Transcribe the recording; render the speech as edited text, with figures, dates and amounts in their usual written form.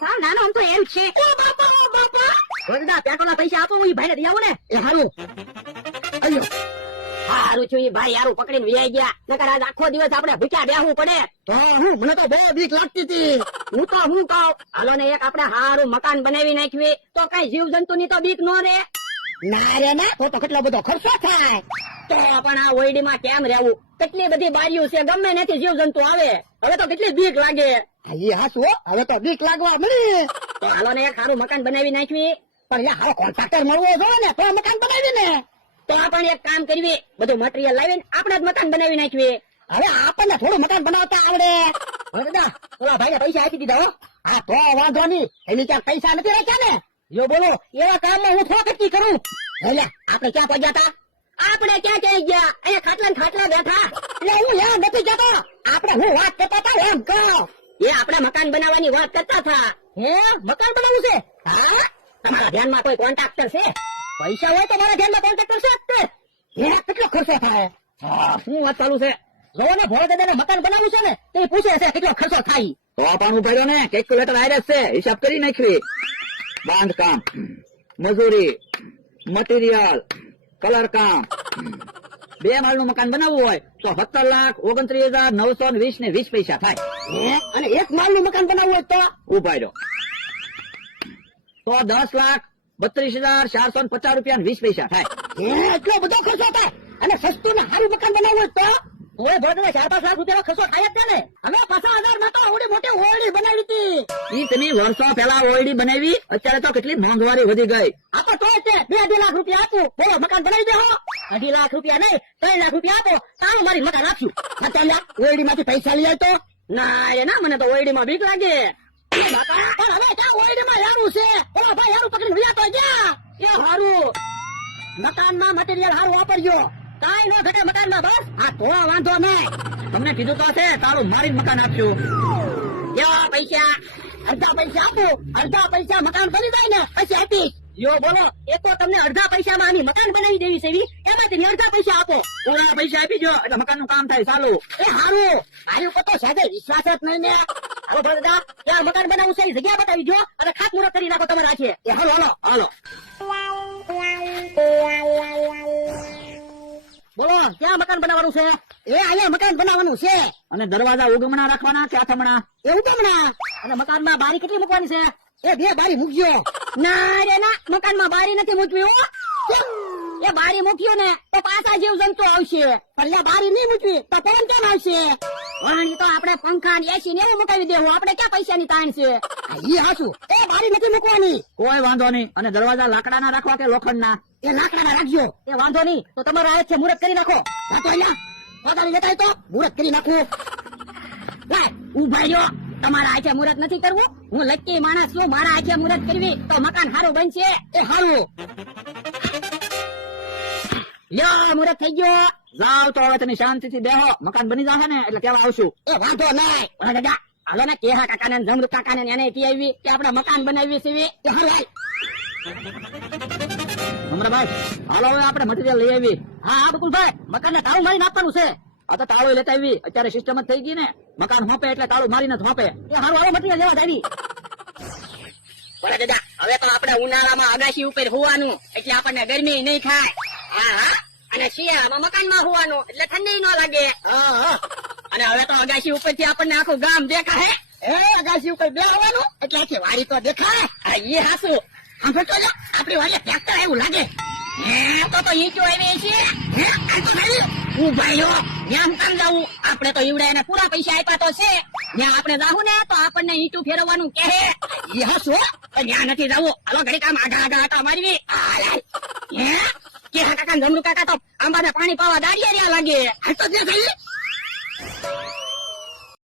હા નાનો આમ તો એમ છે. ઓ બાપા વરદા પેટ્રોલ ના પૈસા આપો હું ઈ ભાઈને દઈ આવું ને. એ હારું અયો હારું છું ઈ ભાઈ યારું પકડીને વિયાઈ ગયા. નકર આજ આખો દિવસ આપણે ભૂખ્યા બેહવું પડે. તો હું મને તો બહુ બીક લાગતી હતી. હું તો હું કહું હાલો ને એક આપણે હારું મકાન બનાવી નાખવી તો કઈ જીવ જંતુ ની તો બીક નો રે. ના રે ના તો કેટલો બધો ખર્ચો થાય. તો પણ આ ઓયડીમાં કેમ રહેવું? કેટલી બધી બારીઓ છે, ગમે નથી જીવ જંતુ આવે. હવે તો કેટલી બીક લાગે. એ હાસુ હવે તો બીક લાગવા મળી. તો હાલો ને એક હારું મકાન બનાવી નાખવી. પણ યા હારો કોન્ટ્રાક્ટર મળવો જોઈએ ને તો મકાન બનાવી ને. તો આપણે એક કામ કરવી, બધું મટીરિયલ લાવીને આપણે જ મકાન બનાવી નાખવી. હવે આપણને થોડું મકાન બનાવતા આવડે. વરદા ઓલા ભાઈને પૈસા આપી દીધા હો. હા તો વાંધો નહીં, એની ક્યાં પૈસા નથી રાખ્યા ને. જો બોલો એવા કામમાં હું થોડા કટકી કરું. એટલે આપણે ક્યાં પહોંચ્યા હતા? આપણે ક્યાં ક્યાં ગયા? અહીંયા ખાટલા ને ખાટલા બેઠા. એટલે હું યાદ નથી જતો. આપણે હું વાત કરતા હતા એમ કહો. એ આપણે મકાન બનાવવાની વાત કરતા હતા. હે મકાન બનાવવું છે? હા તમારા ધ્યાનમાં કોઈ કોન્ટ્રાક્ટર છે? પૈસા હોય તો મારા ધ્યાનમાં કોન્ટ્રાક્ટર છે જ તે. એ કેટલો ખર્ચો થાય? શું વાત ચાલુ છે? જોવો ને ભોળા દાદાને મકાન બનાવવું છે ને તે પૂછે છે કેટલો ખર્ચો થાય. તો પણ ઉપાડ્યો ને કેલ્ક્યુલેટર આયરસ છે, હિસાબ કરી નાખવી. બાંધકામ, મજૂરી, મટીરિયલ, કલર કામ. 2 માળનું મકાન બનાવવું હોય તો 17,29,920 ને 20 પૈસા થાય. અને એક માળનું મકાન બનાવવું હોય તો ઉપાડ્યો તો 10,32,450 રૂપિયા 20 પૈસા થાય. એટલો બધો ખર્ચો થાય. અને સસ્તું ને સારું મકાન બનાવવું હોય તો ઓય ભોળા દાદા 4-5 લાખ રૂપિયાનો ખર્ચો થાય જ છે ને. હવે 50,000 માં તો આવડી મોટી ઓરડી બનાવી હતી. ઈ તમે વર્ષો પહેલા ઓરડી બનાવી, અત્યારે તો કેટલી મોંઘવારી વધી ગઈ. આ તો તોય છે 2-2 લાખ રૂપિયા આપું બોલો મકાન બનાવી દેહો. 2.5 લાખ રૂપિયા નહીં 3 લાખ રૂપિયા આપો તારું મારી મકાન આપશું. અત્યારે ઓરડી માંથી પૈસા લઈ તો ના એ ના મને તો ઓયડીમાં બીક લાગે. બાપા પણ હવે ક્યાં ઓરડીમાં યારું છે? ઓલા ભાઈ યારું પકડીને વિયા તો ગયા. એ હારું મકાનમાં મટીરિયલ હારું વાપરજો. કાંઈ નો ઘટે મકાનમાં બસ. આ તો વાંધો નહીં. તમને કીધું તો છે તારું મારી મકાન આપશું. કેવા પૈસા? અડધા પૈસા આપું, અડધા પૈસા મકાન બની જાય ને પછી આપીશ. યો બોલો એ તો તમને અડધા પૈસામાં આની મકાન બનાવી દેવી છે એમાં તમે અડધા પૈસા આપો. પૂરા પૈસા આપી દો એટલે મકાનનું કામ થાય ચાલુ. એ હારું મારી ઉપર તો સાદે વિશ્વાસ જ નહીં ને. હાલો ભોળા દાદા ત્યાં મકાન બનાવવું છે એ જગ્યા બતાવી દો અને ખાતમુહૂર્ત કરી નાખો તમારે છે. એ હાલો હાલો હાલો બોલો ક્યાં મકાન બનાવવાનું છે? એ અહીંયા મકાન બનાવવાનું છે. અને દરવાજા ઉગમણા રાખવાના કે આથમણા? એવું કેમ ના? અને મકાનમાં બારી કેટલી મૂકવાની છે? એ 2 બારી મૂકજો. ના રે ના મકાનમાં બારી નથી મૂકવી હો. એ બારી મૂક્યું ને તો પાછા જીવ જંતુ આવશે. પણ બારી નહીં મૂકવી તો પવન કેમ આવશે? પણ તો આપણે પંખા ને એસી ને એવું મુકાવી દેવું. આપણે ક્યાં પૈસાની તાણ છે? ઈ હાસુ એ બારી નથી મૂકવાની. કોઈ વાંધો નહીં. અને દરવાજા લાકડાના રાખવા કે લોખંડના? એ લાકડાના રાખજો. એ વાંધો નહીં તો તમારા હાથ છે મુહૂર્ત કરી નાખો. હા તો અહીંયા પોતાની લેતા તો મુહૂર્ત કરી નાખું. લાય ઉભા રહ્યો. તમારા હાથે મુહૂર્ત નથી કરવું. હું લક્કી માણસ છું, મારા હાથે મુહૂર્ત કરવી તો મકાન સારું બનશે. એ હારું લ્યો મુહૂર્ત થઈ ગયો. જાવ તો હવે તમે શાંતિથી બેહો. મકાન બની જશે ને એટલે કેવા આવશું. એ વાંધો નહીં. ઓલા દાદા હાલો ને કેહા કાકા ને જમરૂ કાકા ને એને કી આવી કે આપણે મકાન બનાવીએ છીએ. એ હારું હાલ. અમરાભાઈ હાલો હવે આપણે મટીરિયલ લઈ આવી. હા હા બકુલભાઈ મકાનને તાળું મારીને આપવાનું છે. આ તો તાળું લેતા આવી. અત્યારે સિસ્ટમ જ થઈ ગઈ ને. મકાન હોપે એટલે તાળું મારીને જ હોપે. એ હારું હાલો મટીરિયલ લેવા જ આવી. ઓલા દાદા હવે તો આપણે ઉનાળામાં અગાશી ઉપર હોવાનું એટલે આપણને ગરમી નહીં થાય. હા હા અને શિયાળામાં મકાનમાં હોવાનું એટલે ઠંડી ન લાગે. હા હા અને હવે તો અગાશી ઉપરથી આપણને આખું ગામ દેખાય. એ અગાસી ઉપર બેહવાનું એટલે આખી વાડી તો દેખાય. આ ઈ હાસુ સાંભળતો જો આપણી વાડીએ ટ્રેક્ટર એવું લાગે. તો ઈંચો આવી છે. હે આ તો નહીં. ઉભા રહ્યો ત્યાં કામ જાવું. આપણે તો ઈવડે એને પૂરા પૈસા આપ્યા તો છે. ત્યાં આપણે જાવું ને તો આપણને ઈંટું ફેરવવાનું કહે. ઈ હાસુ ત્યાં નથી જવું. હાલો ઘડીક આમ આગા આગા આટા મારવી. હે કે કાકા જમરૂ કાકા તો આંબાને પાણી પાવા દાડિયા રહ્યા લાગે. આ તો દેખાય.